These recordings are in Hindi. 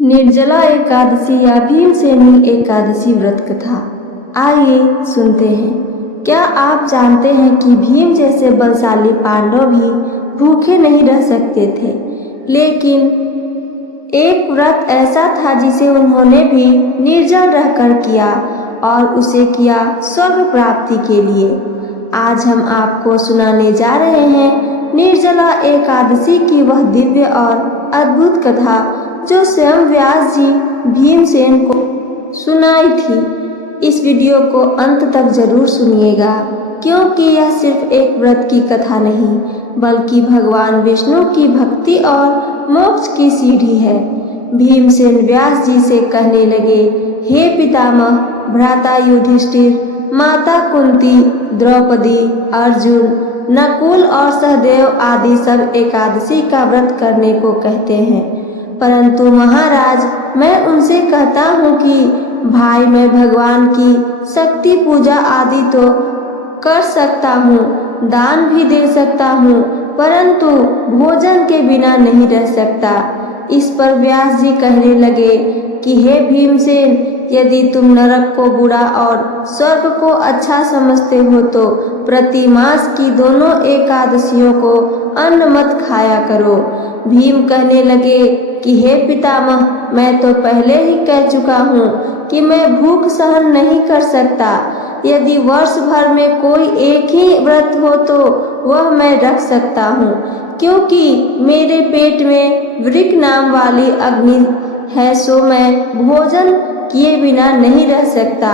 निर्जला एकादशी या भीमसेनी एकादशी व्रत कथा। आइए सुनते हैं। क्या आप जानते हैं कि भीम जैसे बलशाली पांडव भी भूखे नहीं रह सकते थे, लेकिन एक व्रत ऐसा था जिसे उन्होंने भी निर्जल रहकर किया और उसे किया स्वर्ग प्राप्ति के लिए। आज हम आपको सुनाने जा रहे हैं निर्जला एकादशी की वह दिव्य और अद्भुत कथा जो स्वयं व्यास जी भीमसेन को सुनाई थी। इस वीडियो को अंत तक जरूर सुनिएगा, क्योंकि यह सिर्फ एक व्रत की कथा नहीं, बल्कि भगवान विष्णु की भक्ति और मोक्ष की सीढ़ी है। भीमसेन व्यास जी से कहने लगे, हे पितामह, भ्राता युधिष्ठिर, माता कुंती, द्रौपदी, अर्जुन, नकुल और सहदेव आदि सब एकादशी का व्रत करने को कहते हैं, परंतु महाराज, मैं उनसे कहता हूँ कि भाई, मैं भगवान की शक्ति पूजा आदि तो कर सकता हूँ, दान भी दे सकता हूँ, परंतु भोजन के बिना नहीं रह सकता। इस पर व्यास जी कहने लगे कि हे भीमसेन, यदि तुम नरक को बुरा और स्वर्ग को अच्छा समझते हो तो प्रति मास की दोनों एकादशियों को अन्न मत खाया करो। भीम कहने लगे कि हे पितामह, मैं तो पहले ही कह चुका हूँ कि मैं भूख सहन नहीं कर सकता। यदि वर्ष भर में कोई एक ही व्रत हो तो वह मैं रख सकता हूँ, क्योंकि मेरे पेट में वृक नाम वाली अग्नि है, सो मैं भोजन किए बिना नहीं रह सकता।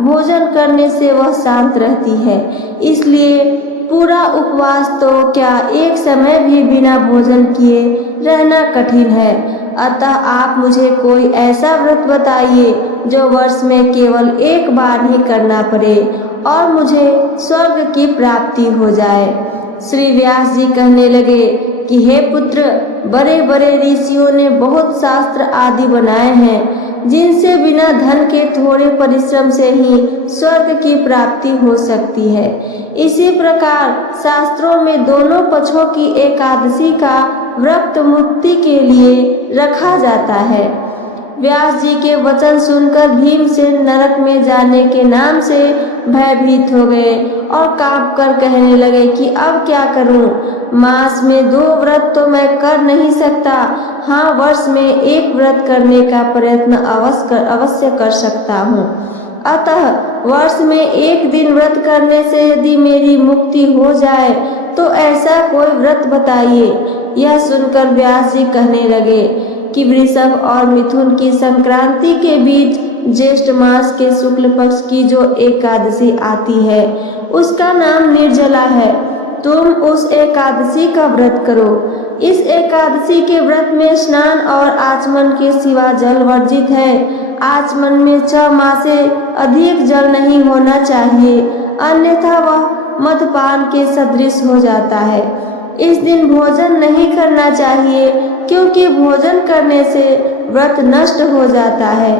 भोजन करने से वह शांत रहती है, इसलिए पूरा उपवास तो क्या एक समय भी बिना भोजन किए रहना कठिन है। अतः आप मुझे कोई ऐसा व्रत बताइए जो वर्ष में केवल एक बार ही करना पड़े और मुझे स्वर्ग की प्राप्ति हो जाए। श्री व्यास जी कहने लगे कि हे पुत्र, बड़े बड़े ऋषियों ने बहुत शास्त्र आदि बनाए हैं, जिनसे बिना धन के थोड़े परिश्रम से ही स्वर्ग की प्राप्ति हो सकती है। इसी प्रकार शास्त्रों में दोनों पक्षों की एकादशी का व्रत मुक्ति के लिए रखा जाता है। व्यास जी के वचन सुनकर भीमसेन नरक में जाने के नाम से भयभीत हो गए और कांप कर कहने लगे कि अब क्या करूं? मास में 2 व्रत तो मैं कर नहीं सकता, हाँ, वर्ष में एक व्रत करने का प्रयत्न अवश्य कर सकता हूँ। अतः वर्ष में एक दिन व्रत करने से यदि मेरी मुक्ति हो जाए तो ऐसा कोई व्रत बताइए। यह सुनकर व्यास जी कहने लगे कि वृषभ और मिथुन की संक्रांति के बीच ज्येष्ठ मास के शुक्ल पक्ष की जो एकादशी आती है उसका नाम निर्जला है। तुम उस एकादशी का व्रत करो। इस एकादशी के व्रत में स्नान और आचमन के सिवा जल वर्जित है। आचमन में 6 माह से अधिक जल नहीं होना चाहिए, अन्यथा वह मदपान के सदृश हो जाता है। इस दिन भोजन नहीं करना चाहिए, क्योंकि भोजन करने से व्रत नष्ट हो जाता है।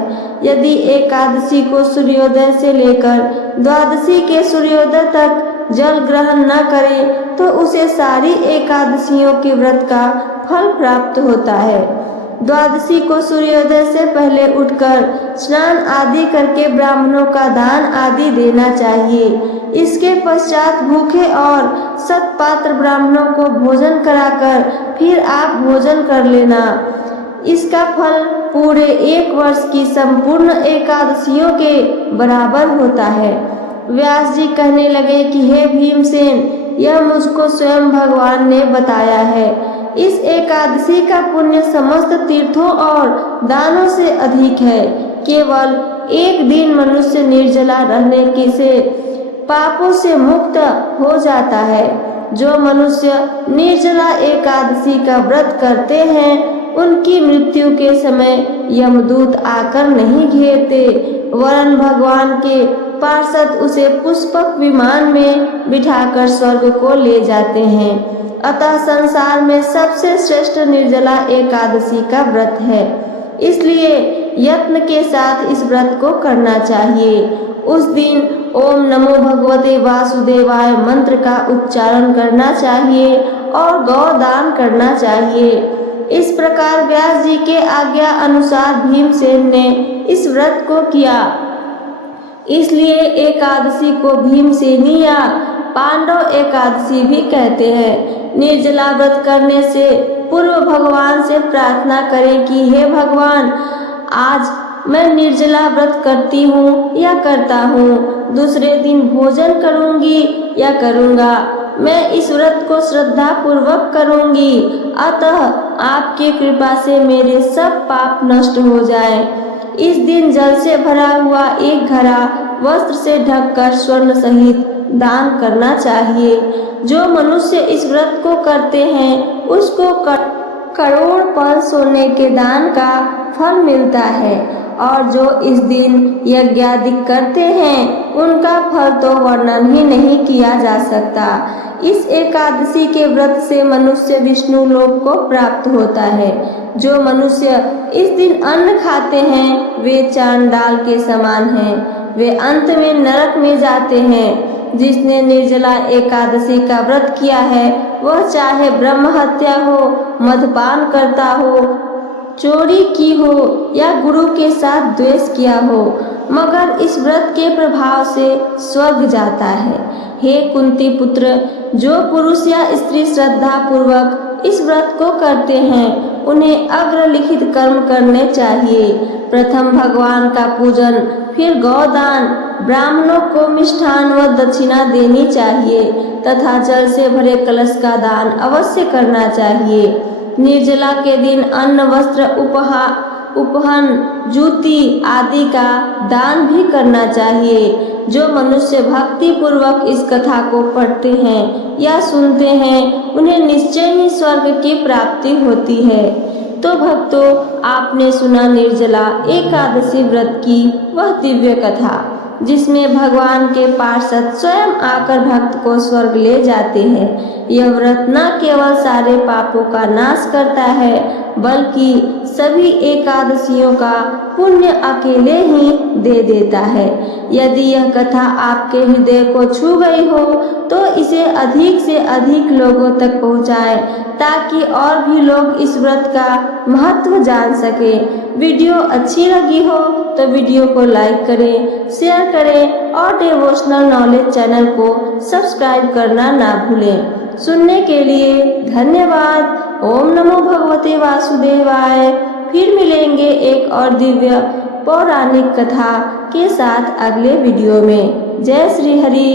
यदि एकादशी को सूर्योदय से लेकर द्वादशी के सूर्योदय तक जल ग्रहण न करे तो उसे सारी एकादशियों के व्रत का फल प्राप्त होता है। द्वादशी को सूर्योदय से पहले उठकर स्नान आदि करके ब्राह्मणों का दान आदि देना चाहिए। इसके पश्चात भूखे और सत्पात्र ब्राह्मणों को भोजन कराकर फिर आप भोजन कर लेना। इसका फल पूरे 1 वर्ष की संपूर्ण एकादशियों के बराबर होता है। व्यास जी कहने लगे कि हे भीमसेन, यह मुझको स्वयं भगवान ने बताया है। इस एकादशी का पुण्य समस्त तीर्थों और दानों से अधिक है। केवल एक दिन मनुष्य निर्जला रहने की से पापों से मुक्त हो जाता है। जो मनुष्य निर्जला एकादशी का व्रत करते हैं उनकी मृत्यु के समय यमदूत आकर नहीं घेरते, वरन भगवान के पार्षद उसे पुष्पक विमान में बिठाकर स्वर्ग को ले जाते हैं। अतः संसार में सबसे श्रेष्ठ निर्जला एकादशी का व्रत है, इसलिए यत्न के साथ इस व्रत को करना चाहिए। उस दिन ओम नमो भगवते वासुदेवाय मंत्र का उच्चारण करना चाहिए और गौदान करना चाहिए। इस प्रकार व्यास जी के आज्ञा अनुसार भीमसेन ने इस व्रत को किया। इसलिए एकादशी को भीमसेनी या पांडव एकादशी भी कहते हैं। निर्जला व्रत करने से पूर्व भगवान से प्रार्थना करें कि हे भगवान, आज मैं निर्जला व्रत करती हूँ या करता हूँ, दूसरे दिन भोजन करूँगी या करूँगा, मैं इस व्रत को श्रद्धा पूर्वक करूँगी, अतः आपकी कृपा से मेरे सब पाप नष्ट हो जाएं। इस दिन जल से भरा हुआ एक घड़ा वस्त्र से ढककर स्वर्ण सहित दान करना चाहिए। जो मनुष्य इस व्रत को करते हैं उसको करोड़ पर सोने के दान का फल मिलता है, और जो इस दिन यज्ञादि करते हैं उनका फल तो वर्णन ही नहीं किया जा सकता। इस एकादशी के व्रत से मनुष्य विष्णु लोक को प्राप्त होता है। जो मनुष्य इस दिन अन्न खाते हैं वे चांडाल के समान हैं, वे अंत में नरक में जाते हैं। जिसने निर्जला एकादशी का व्रत किया है वह चाहे ब्रह्म हत्या हो, मदपान करता हो, चोरी की हो या गुरु के साथ द्वेष किया हो, मगर इस व्रत के प्रभाव से स्वर्ग जाता है। हे कुंती पुत्र, जो पुरुष या स्त्री श्रद्धा पूर्वक इस व्रत को करते हैं उन्हें अग्रलिखित कर्म करने चाहिए। प्रथम भगवान का पूजन, फिर गौदान, ब्राह्मणों को मिष्ठान व दक्षिणा देनी चाहिए तथा जल से भरे कलश का दान अवश्य करना चाहिए। निर्जला के दिन अन्न, वस्त्र, उपहन, जूती आदि का दान भी करना चाहिए। जो मनुष्य भक्ति पूर्वक इस कथा को पढ़ते हैं या सुनते हैं उन्हें निश्चय ही स्वर्ग की प्राप्ति होती है। तो भक्तों, आपने सुना निर्जला एकादशी व्रत की वह दिव्य कथा, जिसमें भगवान के पार्षद स्वयं आकर भक्त को स्वर्ग ले जाते हैं। यह व्रत न केवल सारे पापों का नाश करता है बल्कि सभी एकादशियों का पुण्य अकेले ही दे देता है। यदि यह कथा आपके हृदय को छू गई हो तो इसे अधिक से अधिक लोगों तक पहुंचाएं ताकि और भी लोग इस व्रत का महत्व जान सकें। वीडियो अच्छी लगी हो तो वीडियो को लाइक करें, शेयर करें और डिवोशनल नॉलेज चैनल को सब्सक्राइब करना ना भूलें। सुनने के लिए धन्यवाद। ओम नमो भगवते वासुदेवाय। फिर मिलेंगे एक और दिव्य पौराणिक कथा के साथ अगले वीडियो में। जय श्री हरि।